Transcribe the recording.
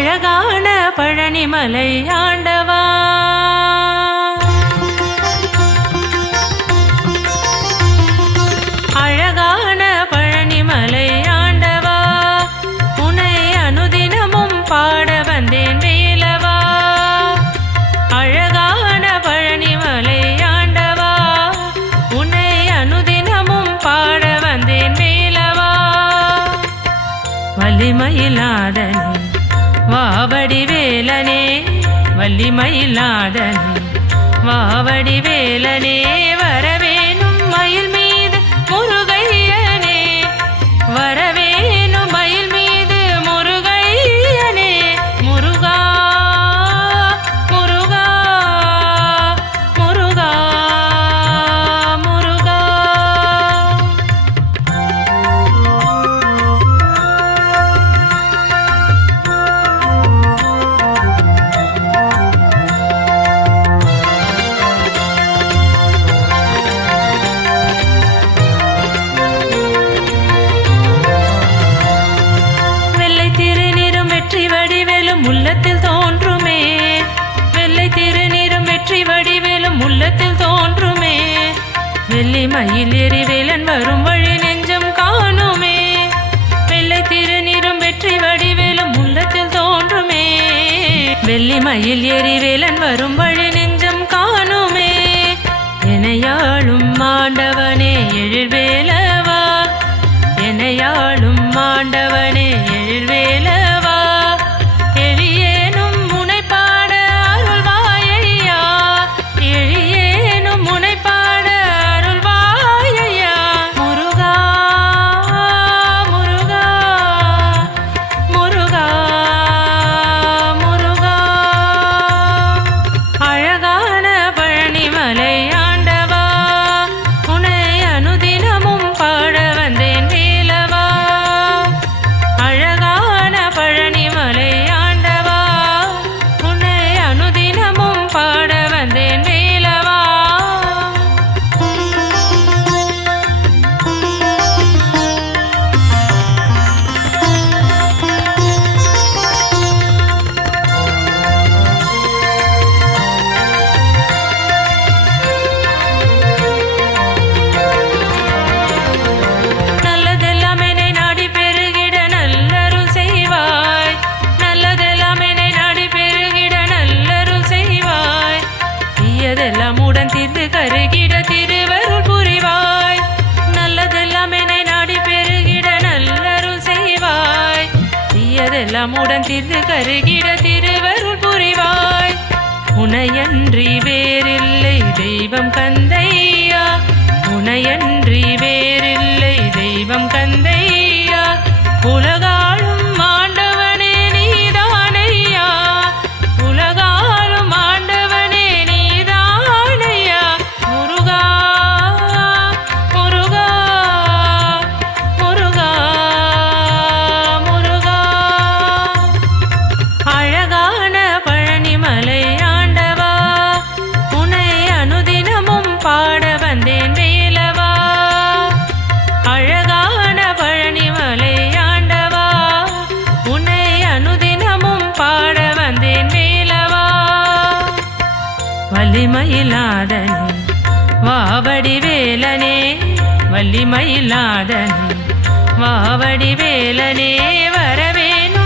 அழகான பழனிமலை ஆண்டவா, அழகான பழனிமலை ஆண்டவா, உன்னை அனுதினமும் பாட வந்தேன் வேலவா. அழகான பழனிமலை ஆண்டவா, உன்னை அனுதினமும் பாட வந்தேன் வேலவா. வள்ளிமயிலாதனே வாவடி வேலனே, வள்ளிமயிலாதனே வாவடி வேலனே, வரவேணும் மயில் மீது முருகையனே, வரவேணும் மயில் மீது முருகையனே. முருகா முருகா முருகா முருகா. உள்ளத்தில் தோன்றுமே, வெள்ளை திருநீரும் வெற்றி வடிவேலும் உள்ளத்தில் தோன்றுமே. வெள்ளி மயில் ஏறி வேலன் வரும் வழி நெஞ்சம் காணுமே, வெள்ளை திருநீரும் வெற்றி வடிவேலும் உள்ளத்தில் தோன்றுமே. வெள்ளி மயில் ஏறி வேலன் வரும் வழி நெஞ்சம் காணுமே. எனையாளும் ஆண்டவனே எழில்வேலவா, எனையாளும் ஆண்டவனே எழில்வேலவா. உடன் தீர்ந்து கருகிட திருவருள் புரிவாய், நல்லதெல்லாம் என்னை நாடி பெருகிட நல்லருள் செய்வாய். தீயதெல்லாம் உடன் தீர்ந்து கருகிட திருவருள் புரிவாய். உனையன்றி வேறில்லை தெய்வம் கந்தையா, உனையன்றி வேறில்லை தெய்வம் கந்தையா. உலகாளும் ஆண்டவனே நீதானையா, உலகாளும் ஆண்டவனே நீதானையா. முருகா முருகா முருகா முருகா. அழகான பழனிமலை ஆண்டவா, உன்னை அனுதினமும் பாட வந்தேன் வேலவா. அழகான பழனிமலை ஆண்டவா, உன்னை அனுதினமும் பாட வந்தேன் வேலவா. வள்ளிமயிலாதனே வாவடி வேலனே, வள்ளிமயிலாதனே வாவடி வேலனே, வரவேணும்